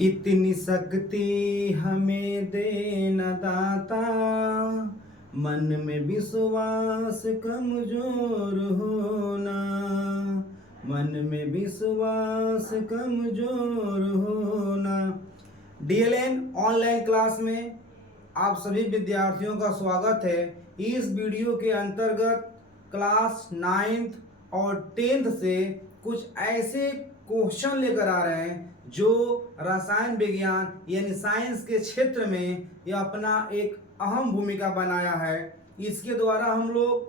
इतनी शक्ति हमें देना दाता, मन में विश्वास कमजोर होना, मन में विश्वास कमजोर होना। डीएलएन ऑनलाइन क्लास में आप सभी विद्यार्थियों का स्वागत है। इस वीडियो के अंतर्गत क्लास 9th और 10th से कुछ ऐसे क्वेश्चन लेकर आ रहे हैं जो रसायन विज्ञान यानी साइंस के क्षेत्र में यह अपना एक अहम भूमिका बनाया है। इसके द्वारा हम लोग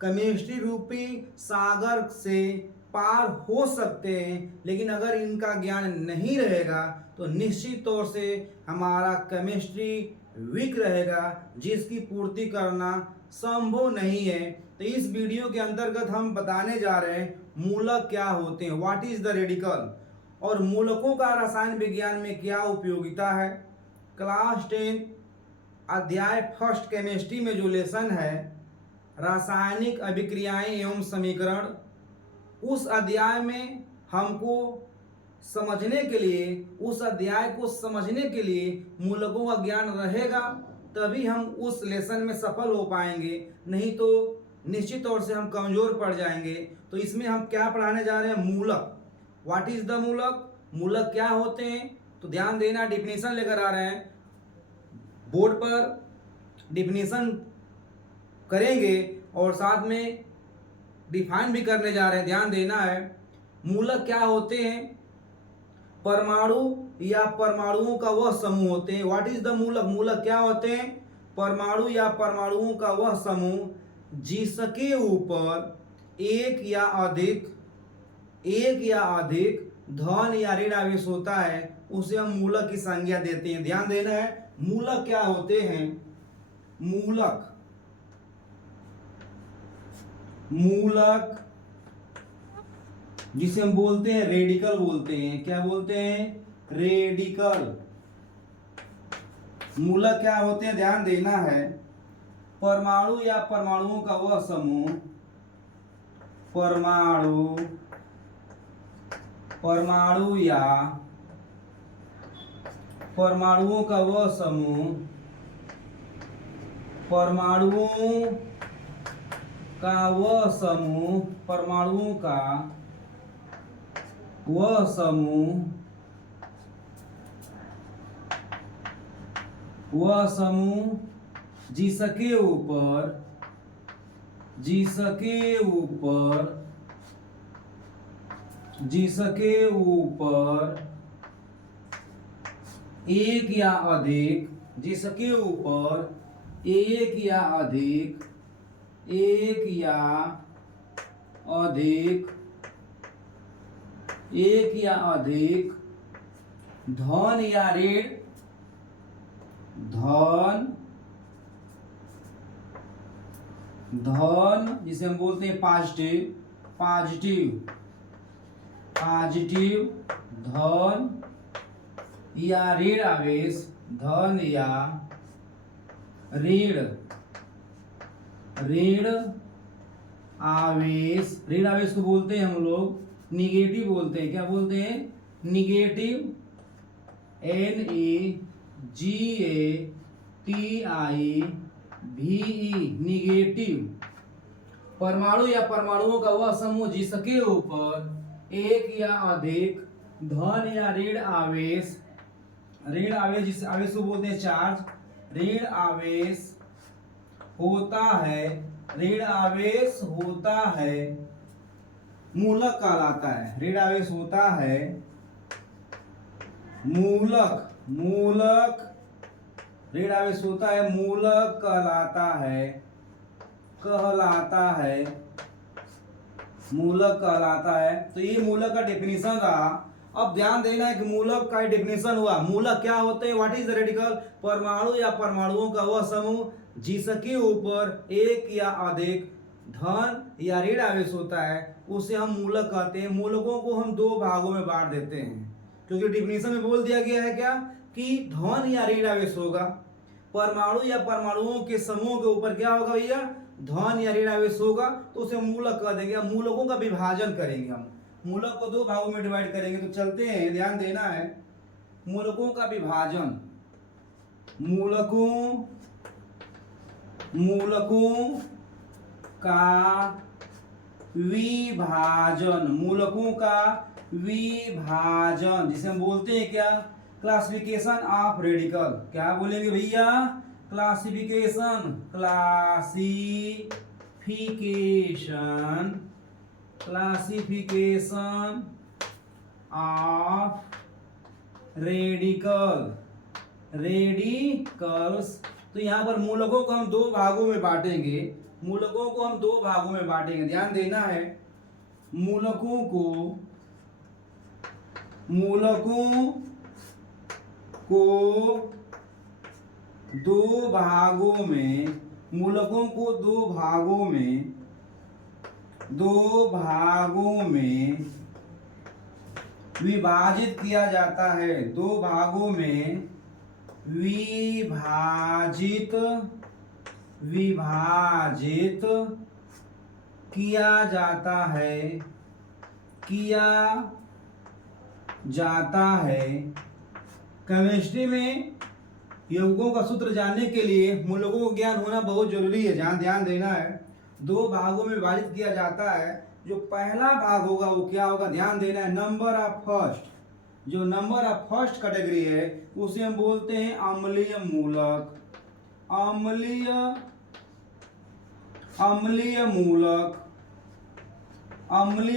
केमिस्ट्री रूपी सागर से पार हो सकते हैं, लेकिन अगर इनका ज्ञान नहीं रहेगा तो निश्चित तौर से हमारा केमिस्ट्री वीक रहेगा, जिसकी पूर्ति करना संभव नहीं है। तो इस वीडियो के अंतर्गत हम बताने जा रहे हैं मूलक क्या होते हैं, व्हाट इज द रेडिकल, और मूलकों का रसायन विज्ञान में क्या उपयोगिता है। क्लास 10 अध्याय फर्स्ट केमिस्ट्री में जो लेसन है रासायनिक अभिक्रियाएं एवं समीकरण, उस अध्याय में हमको समझने के लिए, उस अध्याय को समझने के लिए मूलकों का ज्ञान रहेगा, तभी हम उस लेसन में सफल हो पाएंगे, नहीं तो निश्चित तौर से हम कमजोर पड़ जाएंगे। तो इसमें हम क्या पढ़ाने जा रहे हैं, मूलक। व्हाट इज द मूलक, मूलक क्या होते हैं, तो ध्यान देना। डिफिनीशन लेकर आ रहे हैं, बोर्ड पर डिफिनीशन करेंगे और साथ में डिफाइन भी करने जा रहे हैं, ध्यान देना है। मूलक क्या होते हैं, परमाणु या परमाणुओं का वह समूह होते हैं। व्हाट इज द मूलक, मूलक क्या होते हैं, परमाणु या परमाणुओं का वह समूह जिसके ऊपर एक या अधिक धन या ऋण आवेश होता है, उसे हम मूलक की संज्ञा देते हैं। ध्यान देना है, मूलक क्या होते हैं, मूलक जिसे हम बोलते हैं रेडिकल बोलते हैं। क्या बोलते हैं, रेडिकल। मूलक क्या होते हैं, ध्यान देना है, परमाणु या परमाणुओं का वह समूह, परमाणु या परमाणुओं का वह समूह, परमाणुओं का वह समूह, परमाणुओं का वह समूह, वह समूह जिसके ऊपर एक या अधिक, जिसके ऊपर एक या अधिक धन या ऋण, धन जिसे हम बोलते हैं पॉजिटिव धन या ऋण आवेश, धन या ऋण आवेश को बोलते हैं हम लोग निगेटिव बोलते हैं। क्या बोलते हैं, निगेटिव, NAGATIVE, निगेटिव। परमाणु या परमाणुओं का वह समूह जिसके ऊपर एक या अधिक धन या ऋण आवेश, जिस आवेश को बोलते हैं चार्ज, ऋण आवेश होता है, मूलक कहलाता है। ऋण आवेश होता है मूलक, ऋण आवेश होता है मूलक कहलाता है। तो ये मूलक का डेफिनेशन रहा। अब ध्यान देना है कि मूलक का डेफिनेशन हुआ। मूलक क्या होते हैं, व्हाट इज द रेडिकल, परमाणु या परमाणुओं का वह समूह जिसके ऊपर एक या अधिक धन या ऋण आवेश होता है, उसे हम मूलक कहते हैं। मूलकों को हम दो भागों में बांट देते हैं, क्योंकि डिफिनेशन में बोल दिया गया है क्या, कि धन या ऋण आवेश होगा। परमाणु या परमाणुओं के समूह के ऊपर क्या होगा भैया, धन या ऋण आवेश होगा, तो उसे मूलक कह देंगे। अब मूलकों का विभाजन करेंगे, हम मूलक को दो भागों में डिवाइड करेंगे। तो चलते हैं, ध्यान देना है। मूलकों का विभाजन, मूलकों का विभाजन, मूलकों का विभाजन, जिसे हम बोलते हैं क्या, क्लासिफिकेशन ऑफ रेडिकल। क्या बोलेंगे भैया, क्लासिफिकेशन, क्लासिफिकेशन ऑफ रेडिकल्स। तो यहाँ पर मूलकों को हम दो भागों में बांटेंगे, मूलकों को हम दो भागों में बांटेंगे, ध्यान देना है। मूलकों को दो भागों में, मूलकों को दो भागों में विभाजित किया जाता है, दो भागों में विभाजित किया जाता है। केमिस्ट्री में यौगिकों का सूत्र जानने के लिए मूलकों का ज्ञान होना बहुत जरूरी है, ध्यान देना है। दो भागों में विभाजित किया जाता है। जो पहला भाग होगा वो क्या होगा, ध्यान देना है, नंबर ऑफ फर्स्ट। जो नंबर ऑफ फर्स्ट कैटेगरी है उसे हम बोलते हैं अम्लीय मूलक। अम्लीय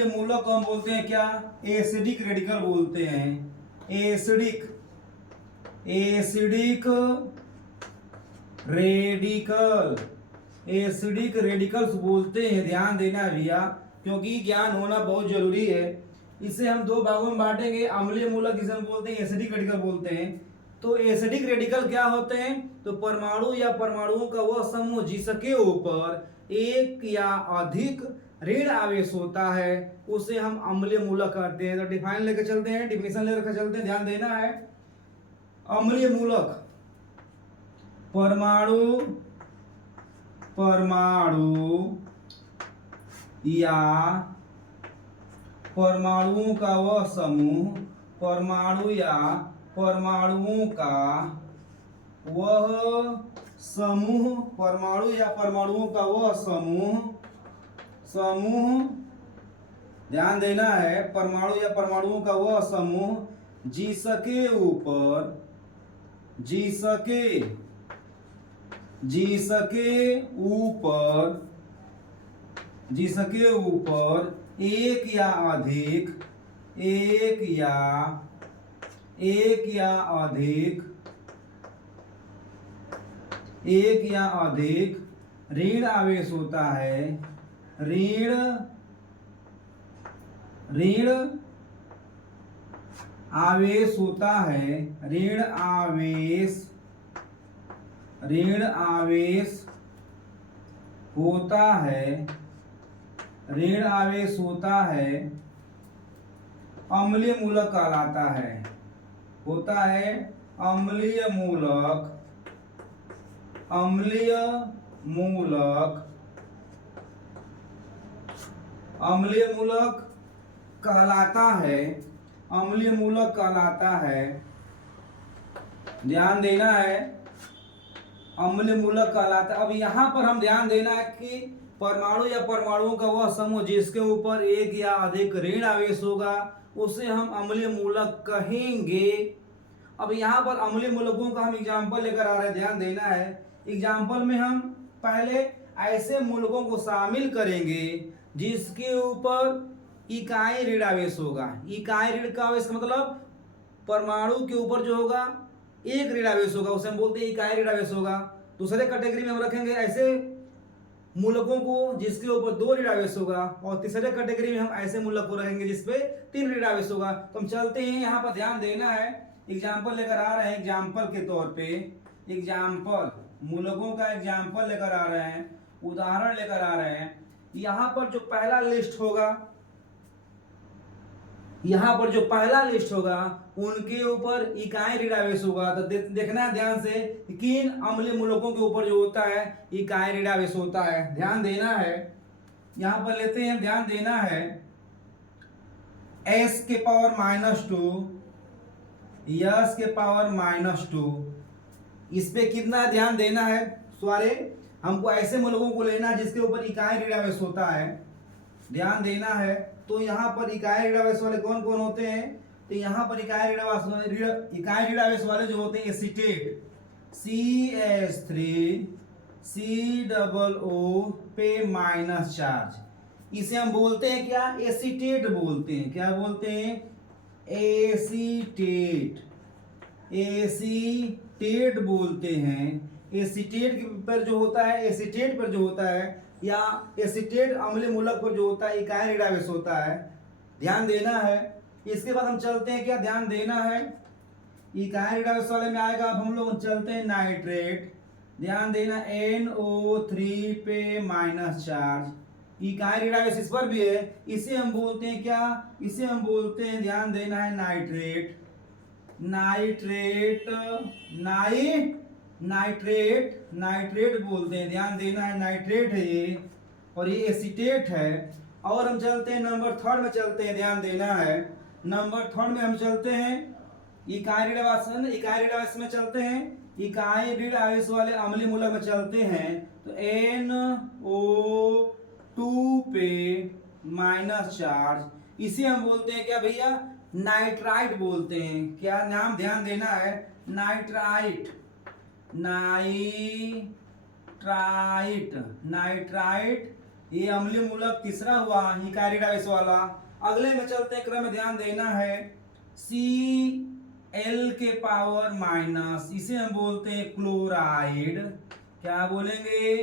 मूलक हम बोलते हैं क्या, एसिडिक रेडिकल बोलते हैं। एसिडिक रेडिकल्स बोलते हैं, ध्यान देना भैया, क्योंकि ज्ञान होना बहुत जरूरी है। इसे हम दो भागों में बांटेंगे, अम्लीय मूलक जिसे हम बोलते हैं, एसिडिक रेडिकल बोलते हैं। तो एसिडिक रेडिकल क्या होते हैं, तो परमाणु या परमाणुओं का वह समूह जिसके ऊपर एक या अधिक ऋण आवेश होता है उसे हम अम्लीय मूलक कहते हैं। तो डिफाइन लेकर चलते हैं, डिफिनेशन लेकर चलते हैं, ध्यान देना है। अम्लीय मूलक परमाणु या परमाणुओं का वह समूह, परमाणु या परमाणुओं का वह समूह, परमाणु या परमाणुओं का वह समूह, ध्यान देना है, परमाणु या परमाणुओं का वह समूह जिसके ऊपर एक या अधिक ऋण आवेश होता है। ऋण आवेश होता है, ऋण आवेश होता है, अम्लीय मूलक कहलाता है। होता है अम्लीय मूलक कहलाता है, ध्यान देना है, अम्लीय मूलक कहलाता है। अब यहाँ पर हम ध्यान देना है कि परमाणु या परमाणुओं का वह समूह जिसके ऊपर एक या अधिक ऋण आवेश होगा उसे हम अम्लीय मूलक कहेंगे। अब यहाँ पर अम्लीय मूलकों का हम एग्जाम्पल लेकर आ रहे हैं, ध्यान देना है। एग्जाम्पल में हम पहले ऐसे मूलकों को शामिल करेंगे जिसके ऊपर इकाई ऋण आवेश होगा। इकाई ऋण का आवेश का मतलब परमाणु के ऊपर जो होगा एक ऋण आवेश होगा, उसे हम बोलते हैं इकाई ऋण आवेश होगा। दूसरे कैटेगरी में हम रखेंगे ऐसे मूलकों को जिसके ऊपर दो ऋण आवेश होगा, और तीसरे कैटेगरी में हम ऐसे मूलक को रखेंगे जिसपे तीन ऋण आवेश होगा। तो हम चलते हैं, यहाँ पर ध्यान देना है, एग्जाम्पल लेकर आ रहे हैं। एग्जाम्पल के तौर पे मूलकों का एग्जाम्पल लेकर आ रहे हैं, उदाहरण लेकर आ रहे हैं। यहाँ पर जो पहला लिस्ट होगा उनके ऊपर इकाई ऋण आवेश होगा। तो देखना है ध्यान से किन अम्लीय मूलकों के ऊपर जो होता है इकाई ऋण आवेश होता है, ध्यान देना है। यहाँ पर लेते हैं, ध्यान देना है, S⁻², यस के पावर -2। इस पे कितना ध्यान देना है सारे, हमको ऐसे मूलकों को लेना है जिसके ऊपर इकाई ऋणावेश होता है, ध्यान देना है। तो यहाँ पर इकाई ऋणावेश वाले कौन कौन होते हैं, तो यहाँ पर इकाई ऋणावेश वाले जो होते हैं एसीटेट, CH3COO पे माइनस चार्ज, इसे हम बोलते हैं क्या, एसीटेट बोलते हैं। क्या बोलते हैं, एसीटेट, एसीटेट बोलते हैं। एसीटेट पर जो होता है, एसीटेट पर जो होता है या एसीटेट अम्लीय मूलक पर जो होता है इकाई ऋणावेश होता है, ध्यान देना है। इसके बाद हम चलते हैं, क्या ध्यान देना है, इकाई ऋणावेश वाले में आएगा। अब हम लोग चलते हैं नाइट्रेट, ध्यान देना NO3 पे माइनस चार्ज, इकाई ऋणावेश इस पर भी है, इसे हम बोलते हैं क्या, इसे हम बोलते हैं, ध्यान देना है नाइट्रेट। नाइट्रेट नाइट्रेट बोलते हैं, ध्यान देना है, नाइट्रेट है ये, और ये एसीटेट है। और हम चलते हैं नंबर 3 में चलते हैं, ध्यान देना है। नंबर 3 में हम चलते हैं इकाई ऋणावेश में चलते हैं, इकाई ऋणावेश वाले अम्लीय मूलक में चलते हैं। तो NO2 पे माइनस चार्ज, इसे हम बोलते हैं क्या भैया, नाइट्राइट बोलते हैं। क्या नाम, ध्यान देना है, नाइट्राइट। नाइट्राइट ये अम्लीय मूलक तीसरा हुआ इकाई ऋणावेश वाला। अगले में चलते हैं क्रम में, ध्यान देना है, Cl के पावर माइनस, इसे हम बोलते हैं क्लोराइड। क्या बोलेंगे,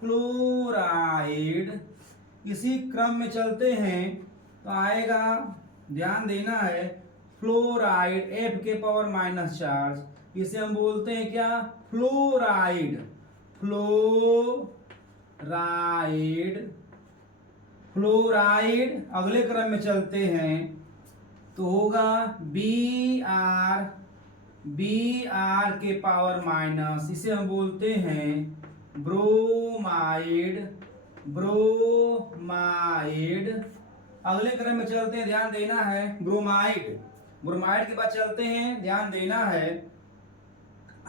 क्लोराइड। इसी क्रम में चलते हैं तो आएगा, ध्यान देना है, फ्लोराइड, F के पावर माइनस चार्ज, इसे हम बोलते हैं क्या, फ्लोराइड। फ्लोराइड। अगले क्रम में चलते हैं तो होगा Br के पावर माइनस, इसे हम बोलते हैं ब्रोमाइड। अगले क्रम में चलते हैं, ध्यान देना है, ब्रोमाइड के बाद चलते हैं, ध्यान देना है,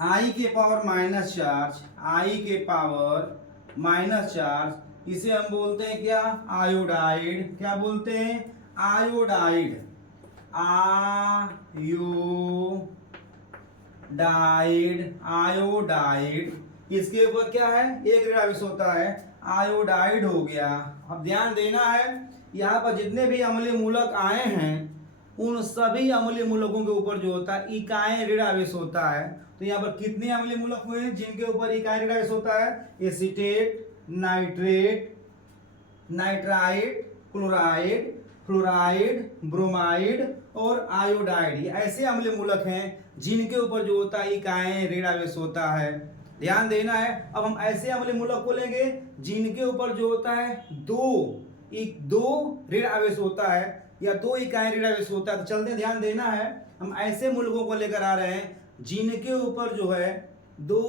I के पावर माइनस चार्ज, इसे हम बोलते हैं क्या, आयोडाइड। क्या बोलते हैं, आयोडाइड। इसके ऊपर क्या है, एक ऋणावेश होता है, आयोडाइड हो गया। अब ध्यान देना है, यहाँ पर जितने भी अम्लीय मूलक आए हैं उन सभी अम्लीय मूलकों के ऊपर जो होता है इकाई ऋणावेश होता है। तो यहाँ पर कितने अम्लीय मूलक हुए हैं जिनके ऊपर इकाई ऋणावेश होता है, acetate, nitrate, nitrite, chloride, fluoride, bromide और आयोडाइड। ये ऐसे अम्लीय मूलक हैं जिनके ऊपर जो होता है इकाई ऋणावेश होता है, ध्यान देना है। अब हम ऐसे अम्लीय मूलक को लेंगे जिनके ऊपर जो होता है दो ऋण आवेश होता है या दो इकाई ऋण आवेश होता है। तो चलते हैं, ध्यान देना है, हम ऐसे मूलकों को लेकर आ रहे हैं जिनके ऊपर जो है दो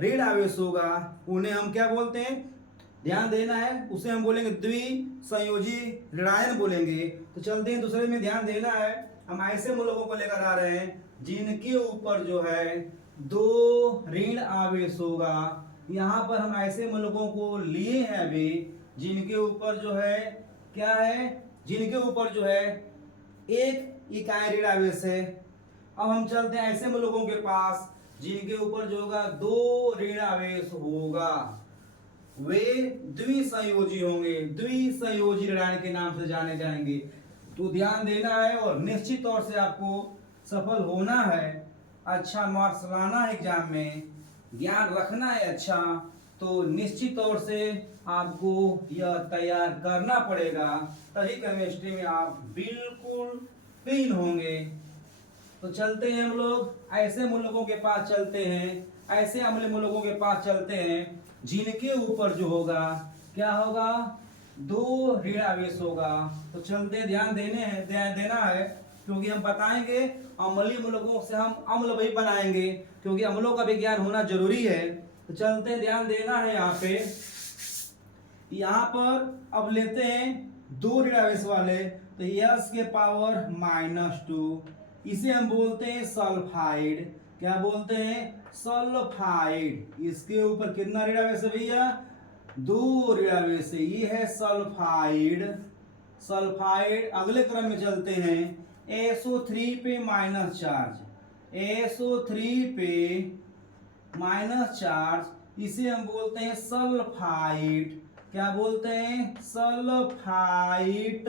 ऋण आवेश होगा, उन्हें हम क्या बोलते हैं, ध्यान देना है, उसे हम बोलेंगे द्विसंयोजी ऋणायन बोलेंगे। तो चलते हैं दूसरे में, ध्यान देना है, हम ऐसे मूलकों को लेकर आ रहे हैं जिनके ऊपर जो है दो ऋण आवेश होगा। यहाँ पर हम ऐसे मूलकों को लिए हैं अभी जिनके ऊपर जो है क्या है, जिनके ऊपर जो है एक इकाई ऋण आवेश है। अब हम चलते हैं ऐसे मूलकों के पास जिनके ऊपर जो होगा दो ऋण आवेश होगा, वे द्विसंयोजी होंगे, द्विसंयोजी ऋणायन के नाम से जाने जाएंगे। तो ध्यान देना है और निश्चित तौर से आपको सफल होना है, अच्छा मार्क्स लाना है एग्जाम में, ज्ञान रखना है अच्छा, तो निश्चित तौर से आपको यह तैयार करना पड़ेगा, तभी केमिस्ट्री में आप बिल्कुल क्लीन होंगे। तो चलते हैं हम लोग ऐसे मूलकों के पास चलते हैं, ऐसे अम्लीय मूलकों के पास चलते हैं जिनके ऊपर जो होगा क्या होगा, दो ऋण आवेश होगा। तो चलते, ध्यान देना है, क्योंकि हम बताएंगे अम्लीय मूलकों से हम अम्ल भी बनाएंगे, क्योंकि अम्लों का भी ज्ञान होना जरूरी है। तो चलते, ध्यान देना है, यहाँ पर अब लेते हैं दो ऋण आवेश वाले, तो यस के पावर -2, इसे हम बोलते हैं सल्फाइड। क्या बोलते हैं? सल्फाइड। इसके ऊपर कितना ऋणावेश है भैया? 2 ऋणावेश है। ये है सल्फाइड। सल्फाइड। अगले क्रम में चलते हैं। SO3 पे माइनस चार्ज। SO3 पे माइनस चार्ज, इसे हम बोलते हैं सल्फाइड। क्या बोलते हैं? सल्फाइड।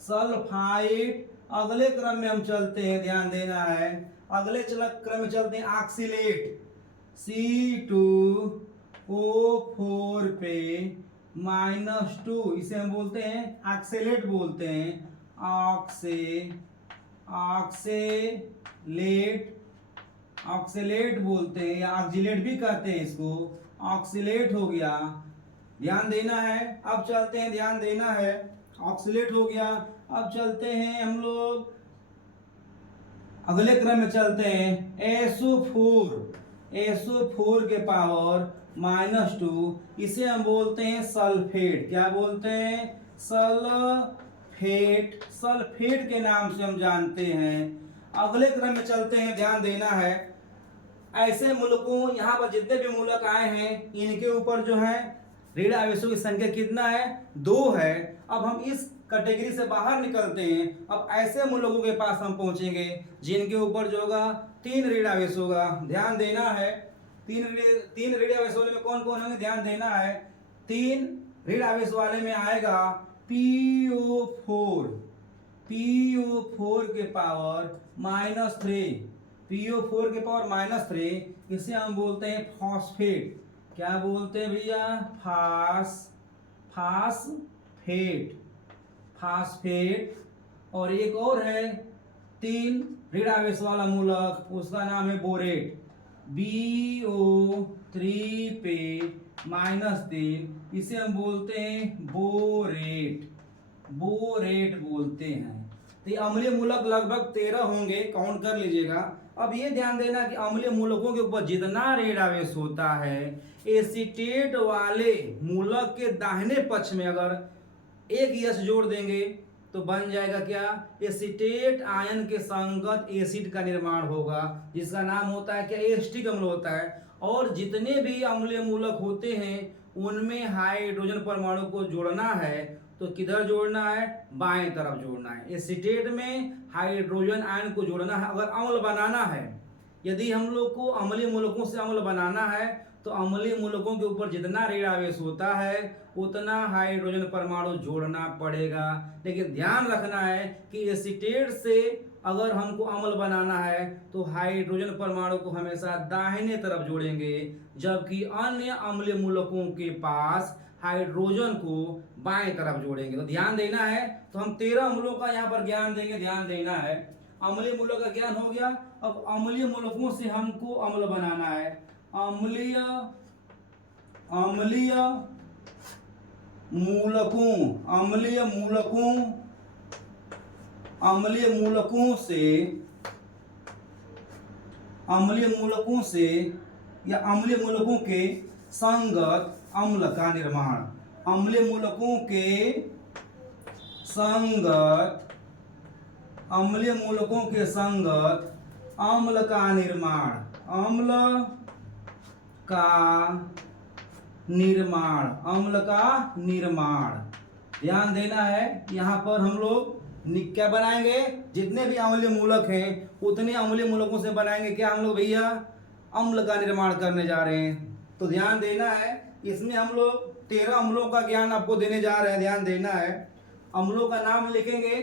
सल्फाइड। अगले क्रम में हम चलते हैं, ध्यान देना है। अगले क्रम में चलते हैं ऑक्सीलेट। C2O4 पे -2, इसे हम बोलते हैं ऑक्सीलेट बोलते हैं। ऑक्सीलेट बोलते हैं या ऑक्सीलेट भी कहते हैं इसको। ऑक्सीलेट हो गया, ध्यान देना है। अब चलते हैं, ध्यान देना है। ऑक्सीलेट हो गया। अब चलते हैं हम लोग अगले क्रम में चलते हैं। SO4 के पावर -2, इसे हम बोलते हैं सल्फेट। क्या बोलते हैं? सल्फेट। सल्फेट के नाम से हम जानते हैं। अगले क्रम में चलते हैं, ध्यान देना है। ऐसे मूलकों, यहाँ पर जितने भी मूलक आए हैं, इनके ऊपर जो है ऋण आवेशों की संख्या कितना है? 2 है। अब हम इस कैटेगरी से बाहर निकलते हैं। अब ऐसे मूलकों के पास हम पहुंचेंगे जिनके ऊपर जो होगा 3 ऋण आवेश होगा। ध्यान देना है। 3 ऋण आवेश वाले में कौन कौन होंगे? ध्यान देना है। 3 ऋण आवेश वाले में आएगा PO4। PO4 के पावर -3। PO4 के पावर -3, इसे हम बोलते हैं फॉस्फेट। क्या बोलते हैं भैया? फास्फेट। और एक और है 3 ऋण आवेश वाला मूलक, उसका नाम है बोरेट। BO3 पे -3, इसे हम बोलते हैं बोरेट बोलते हैं। तो ये अम्लीय मूलक लगभग 13 होंगे, काउंट कर लीजिएगा। अब ये ध्यान देना कि अम्लीय मूलकों के ऊपर जितना ऋण आवेश होता है, एसीटेट वाले मूलक के दाहिने पक्ष में अगर एक यश जोड़ देंगे तो बन जाएगा क्या? एसीटेट आयन के संगत एसिड का निर्माण होगा, जिसका नाम होता है क्या? एसिटिक अम्ल होता है। और जितने भी अम्लीय मूलक होते हैं उनमें हाइड्रोजन परमाणु को जोड़ना है तो किधर जोड़ना है? बाएं तरफ जोड़ना है। एसीटेट में हाइड्रोजन आयन को जोड़ना है अगर अम्ल बनाना है। यदि हम लोग को अम्लीय मूलकों से अम्ल बनाना है तो अम्लीय मूलकों के ऊपर जितना ऋण आवेश होता है उतना हाइड्रोजन परमाणु जोड़ना पड़ेगा। लेकिन ध्यान रखना है कि एसीटेट से अगर हमको अम्ल बनाना है तो हाइड्रोजन परमाणु को हमेशा दाहिने तरफ जोड़ेंगे, जबकि अन्य अम्लीय मूलकों के पास हाइड्रोजन को बाएं तरफ जोड़ेंगे। तो ध्यान देना है। तो हम 13 अम्लों का यहाँ पर ज्ञान देंगे, ध्यान देना है। अम्लीय मूलक का ज्ञान हो गया। अब अम्लीय मूलकों से हमको अम्ल बनाना है। अम्लीय मूलकों से या अम्लीय मूलकों के संगत अम्ल का निर्माण। अम्लीय मूलकों के संगत अम्ल का निर्माण। ध्यान देना है। यहाँ पर हम लोग क्या बनाएंगे? जितने भी अम्लीय मूलक हैं उतने अम्लीय मूलकों से बनाएंगे क्या हम लोग भैया? अम्ल का निर्माण करने जा रहे हैं। तो ध्यान देना है। इसमें हम लोग 13 अम्लों का ज्ञान आपको देने जा रहे हैं, ध्यान देना है। अम्लों का नाम लिखेंगे,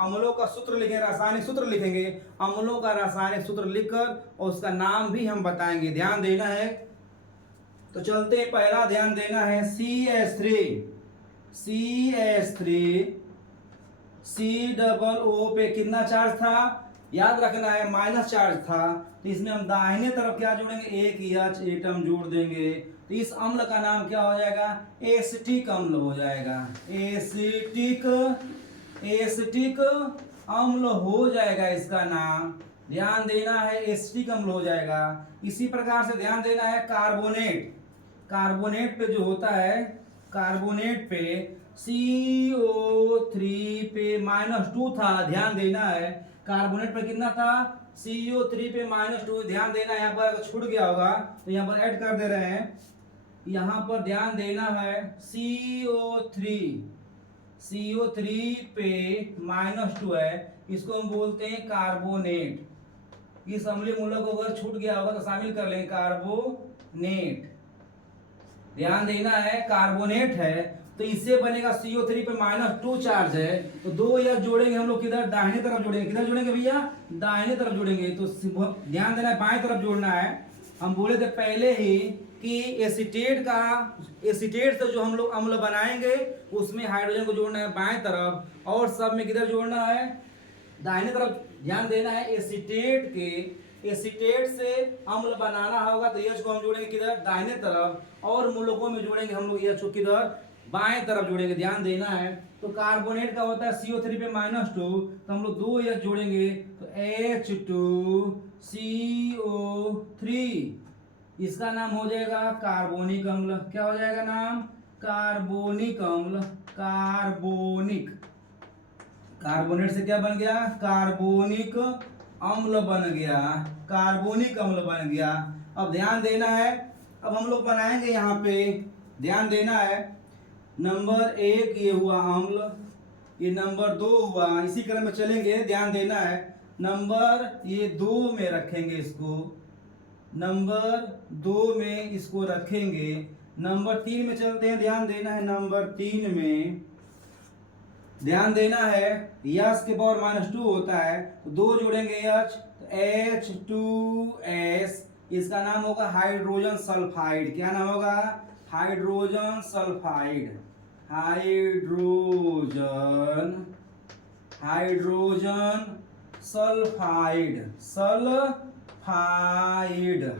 अम्लों का सूत्र लिखेंगे, रासायनिक सूत्र लिखेंगे। अम्लों का रासायनिक सूत्र लिखकर और उसका नाम भी हम बताएंगे, ध्यान देना है। तो चलते हैं, पहला ध्यान देना है CH3 COO पे कितना चार्ज था? याद रखना है माइनस चार्ज था। तो इसमें हम दाहिने तरफ क्या जोड़ेंगे? एक H एटम जोड़ देंगे। तो इस अम्ल का नाम क्या हो जाएगा? एसिटिक अम्ल हो जाएगा। एसिटिक अम्ल हो जाएगा इसका नाम, ध्यान देना है। एसिटिक अम्ल हो जाएगा। इसी प्रकार से ध्यान देना है कार्बोनेट पे जो होता है, कार्बोनेट पे CO3 पे -2 था, ध्यान देना है। कार्बोनेट पे कितना था? CO3 पे -2, ध्यान देना है। यहाँ पर अगर छूट गया होगा तो यहाँ पर ऐड कर दे रहे हैं। यहाँ पर ध्यान देना है, CO3 पे -2 है, इसको हम बोलते हैं कार्बोनेट। इस अम्लीय मूलक को अगर छूट गया होगा तो शामिल कर लेंगे, कार्बोनेट। ध्यान देना है, कार्बोनेट है तो इससे बनेगा CO3 पे -2 चार्ज है, तो 2 या जोड़ेंगे हम लोग किधर? दाहिने तरफ जोड़ेंगे। किधर जोड़ेंगे भैया? दाहिने तरफ जोड़ेंगे। तो ध्यान देना है, बाएं तरफ जोड़ना है। हम बोले थे पहले ही कि एसीटेट से जो हम लोग अम्ल बनाएंगे उसमें हाइड्रोजन को जोड़ना है बाएं तरफ, और सब में किधर जोड़ना है? दाहिने तरफ। ध्यान देना है, एसीटेट से अम्ल बनाना होगा तो H को हम जोड़ेंगे किधर? दाहिने तरफ, और मूलकों में जोड़ेंगे हम लोग H को किधर? बाएं तरफ जोड़ेंगे। ध्यान देना है। तो कार्बोनेट का होता है CO3 पे -2, तो हम लोग 2 H जोड़ेंगे तो H2CO3, इसका नाम हो जाएगा कार्बोनिक अम्ल। क्या हो जाएगा नाम? कार्बोनिक अम्ल। कार्बोनेट से क्या बन गया? कार्बोनिक अम्ल बन गया। कार्बोनिक अम्ल बन गया। अब ध्यान देना है, अब हम लोग बनाएंगे यहाँ पे। ध्यान देना है, नंबर 1 ये हुआ अम्ल, ये नंबर 2 हुआ, इसी क्रम में चलेंगे। ध्यान देना है, नंबर ये 2 में रखेंगे इसको, नंबर 2 में इसको रखेंगे। नंबर 3 में चलते हैं। ध्यान देना है, नंबर 3 में ध्यान देना है, यस के पावर -2 होता है तो 2 जोड़ेंगे H, तो H2S, इसका नाम होगा हाइड्रोजन सल्फाइड। क्या नाम होगा? Hydrogen sulphide. Hydrogen sulphide.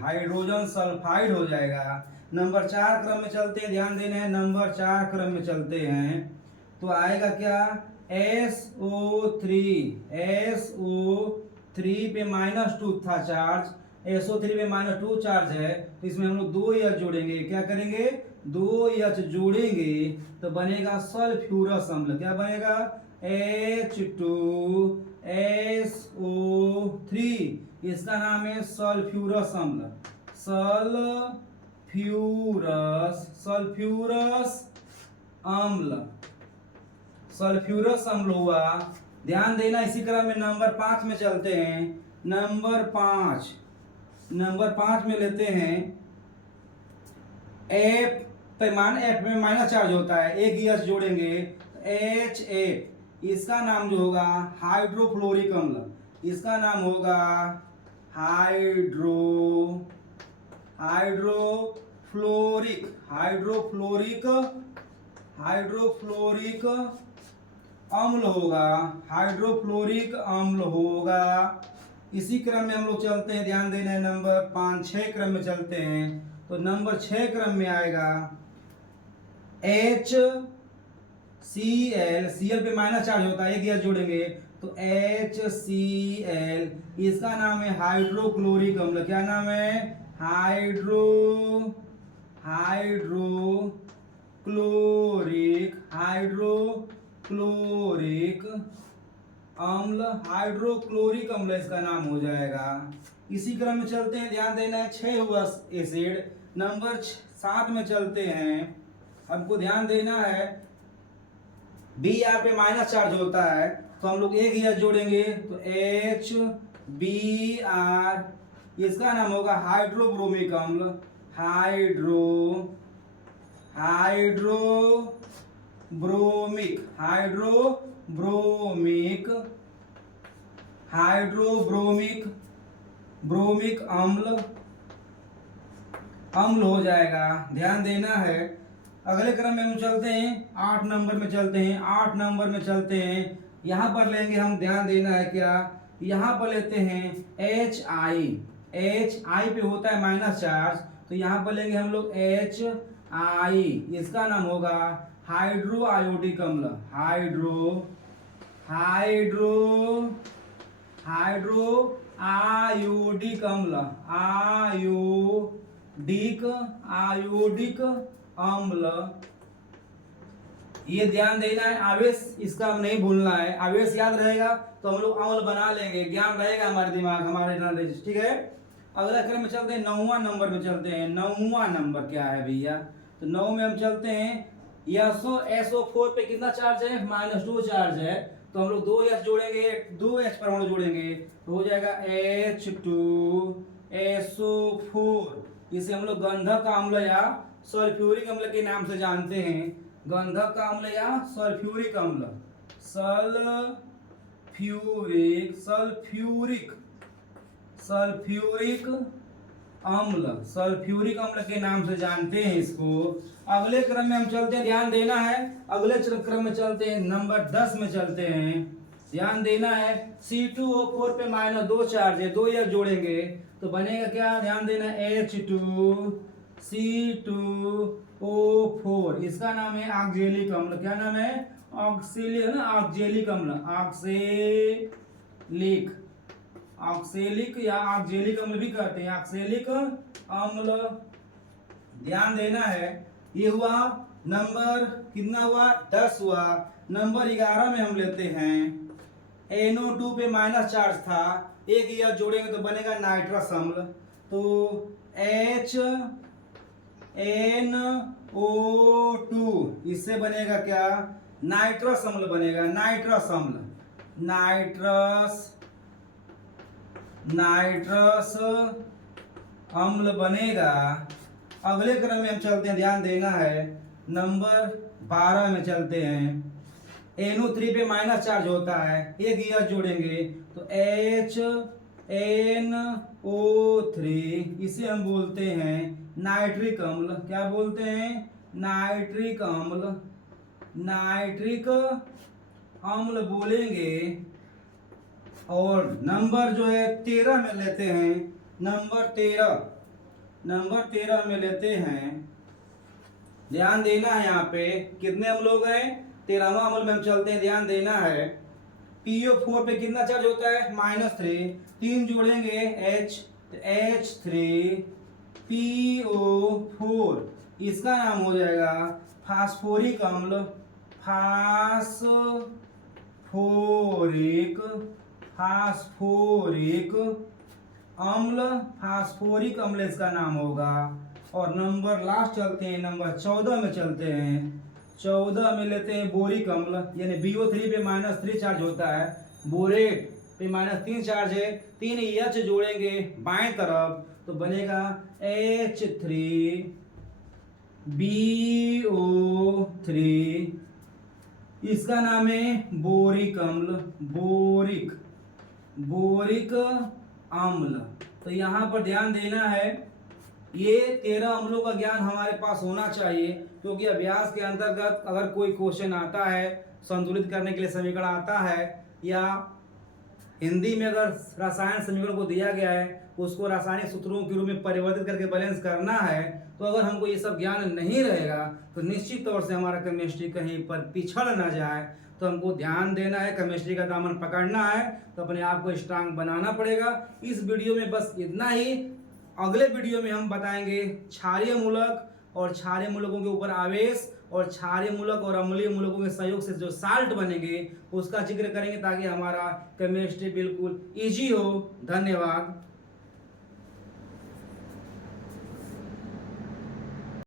Hydrogen sulphide हो जाएगा। नंबर 4 क्रम में चलते हैं। ध्यान देना है, नंबर 4 क्रम में चलते हैं तो आएगा क्या? SO3 पे -2 था चार्ज, SO3 पे -2 चार्ज है तो इसमें हम लोग 2 H जोड़ेंगे। क्या करेंगे? 2 H जोड़ेंगे तो बनेगा सल्फ्यूरस अम्ल। क्या बनेगा? H2SO3, इसका नाम है सल्फ्यूरस अम्ल। सल्फ्यूरस अम्ल हुआ। ध्यान देना, इसी क्रम में नंबर 5 में चलते हैं। नंबर 5 में लेते हैं, F में माइनस चार्ज होता है, एक H जोड़ेंगे HF, इसका नाम जो होगा हाइड्रोफ्लोरिक अम्ल। इसका नाम होगा हाइड्रोफ्लोरिक अम्ल होगा। हाइड्रोफ्लोरिक अम्ल होगा। इसी क्रम में हम लोग चलते हैं। ध्यान देना है, नंबर 5-6 क्रम में चलते हैं तो नंबर 6 क्रम में आएगा Cl पे माइनस चार्ज होता है, एक H जोड़ेंगे तो HCl, इसका नाम है हाइड्रोक्लोरिक अम्ल। क्या नाम है? हाइड्रोक्लोरिक अम्ल, इसका नाम हो जाएगा। इसी क्रम में चलते हैं। ध्यान देना है, 6 हुआ एसिड। नंबर 7 में चलते हैं। हमको ध्यान देना है, Br पे माइनस चार्ज होता है तो हम लोग एक H जोड़ेंगे तो HBr, इसका नाम होगा हाइड्रोब्रोमिक अम्ल। हाइड्रोब्रोमिक अम्ल हो जाएगा। ध्यान देना है, अगले क्रम में हम चलते हैं। 8 नंबर में चलते हैं। यहाँ पर लेंगे हम, ध्यान देना है क्या, यहाँ पर लेते हैं HI पे होता है माइनस चार्ज तो यहाँ पर लेंगे हम लोग HI, इसका नाम होगा हाइड्रो आयोडिक अम्ल। आयोडिक अम्ल, ये ध्यान देना है, आवेश इसका नहीं भूलना है। आवेश याद रहेगा तो हम लोग अम्ल बना लेंगे, ज्ञान रहेगा हमारे दिमाग, हमारे नॉलेज। ठीक है, अगला क्रम में चलते हैं, 9वां नंबर में चलते हैं। 9वां नंबर क्या है भैया? तो 9 में हम चलते हैं। SO4 पे कितना चार्ज है? -2 चार्ज है। तो हम लोग 2 H जोड़ेंगे, 2 H परमाणु जोड़ेंगे तो हो जाएगा H2SO4। इसे हम लोग गंधक अम्ल या सल्फ्यूरिक अम्ल के नाम से जानते हैं। गंधक अम्ल या सल्फ्यूरिक अम्ल, सल्फ्यूरिक अम्ल के नाम से जानते हैं इसको। अगले क्रम में हम चलते हैं, ध्यान देना है। अगले क्रम में चलते हैं, नंबर 10 में चलते हैं, ध्यान देना है। C2O4 पे -2 चार्ज है, 2 H जोड़ेंगे तो बनेगा क्या? ध्यान देना, H2C2O4। इसका नाम है ऑक्जेलिक अम्ल। क्या नाम है? ऑक्जेलिक अम्ल, ऑक्सेलिक या ऑक्जेलिक अम्ल भी कहते हैं, ऑक्सेलिक अम्ल। ध्यान देना है। ये हुआ नंबर कितना हुआ? 10 हुआ। नंबर 11 में हम लेते हैं, NO2 पे माइनस चार्ज था, एक H जोड़ेंगे तो बनेगा नाइट्रस अम्ल। तो HNO2, इससे बनेगा क्या? नाइट्रस अम्ल बनेगा, नाइट्रस अम्ल बनेगा। अगले क्रम में हम चलते हैं, ध्यान देना है। नंबर 12 में चलते हैं। NO3 पे माइनस चार्ज होता है, एक H जोड़ेंगे तो HNO3, इसे हम बोलते हैं नाइट्रिक अम्ल। क्या बोलते हैं? नाइट्रिक अम्ल बोलेंगे। और नंबर जो है 13 में लेते हैं, नंबर 13 में लेते हैं। ध्यान देना है, यहाँ पे कितने अम्ल हो गए? 13वां अम्ल में हम चलते हैं, ध्यान देना है। PO4 पे कितना चार्ज होता है? -3, 3 जोड़ेंगे H तो H3PO4। इसका नाम हो जाएगा फास्फोरिक अम्ल, फास्फोरिक अम्ल इसका नाम होगा। और नंबर लास्ट चलते हैं, नंबर 14 में चलते हैं। 14 में लेते हैं बोरिक अम्ल, यानी BO3 पे -3 चार्ज होता है, बोरेट पे -3 चार्ज है, 3 H जोड़ेंगे बाएं तरफ तो बनेगा H3BO3। इसका नाम है बोरिक अम्ल, बोरिक अम्ल। तो यहाँ पर ध्यान देना है, ये 13 अम्लों का ज्ञान हमारे पास होना चाहिए, क्योंकि अभ्यास के अंतर्गत अगर कोई क्वेश्चन आता है, संतुलित करने के लिए समीकरण आता है, या हिंदी में अगर रसायन समीकरण को दिया गया है उसको रासायनिक सूत्रों के रूप में परिवर्तित करके बैलेंस करना है, तो अगर हमको ये सब ज्ञान नहीं रहेगा तो निश्चित तौर से हमारा केमिस्ट्री कहीं पर पिछड़ ना जाए। तो हमको ध्यान देना है, केमिस्ट्री का दामन पकड़ना है, तो अपने आप को स्ट्रांग बनाना पड़ेगा। इस वीडियो में बस इतना ही। अगले वीडियो में हम बताएंगे क्षारीय मूलक और क्षारीय मूलकों के ऊपर आवेश, और क्षारीय मूलक और अम्लीय मूलकों के सहयोग से जो साल्ट बनेंगे उसका जिक्र करेंगे, ताकि हमारा केमिस्ट्री बिल्कुल इजी हो। धन्यवाद।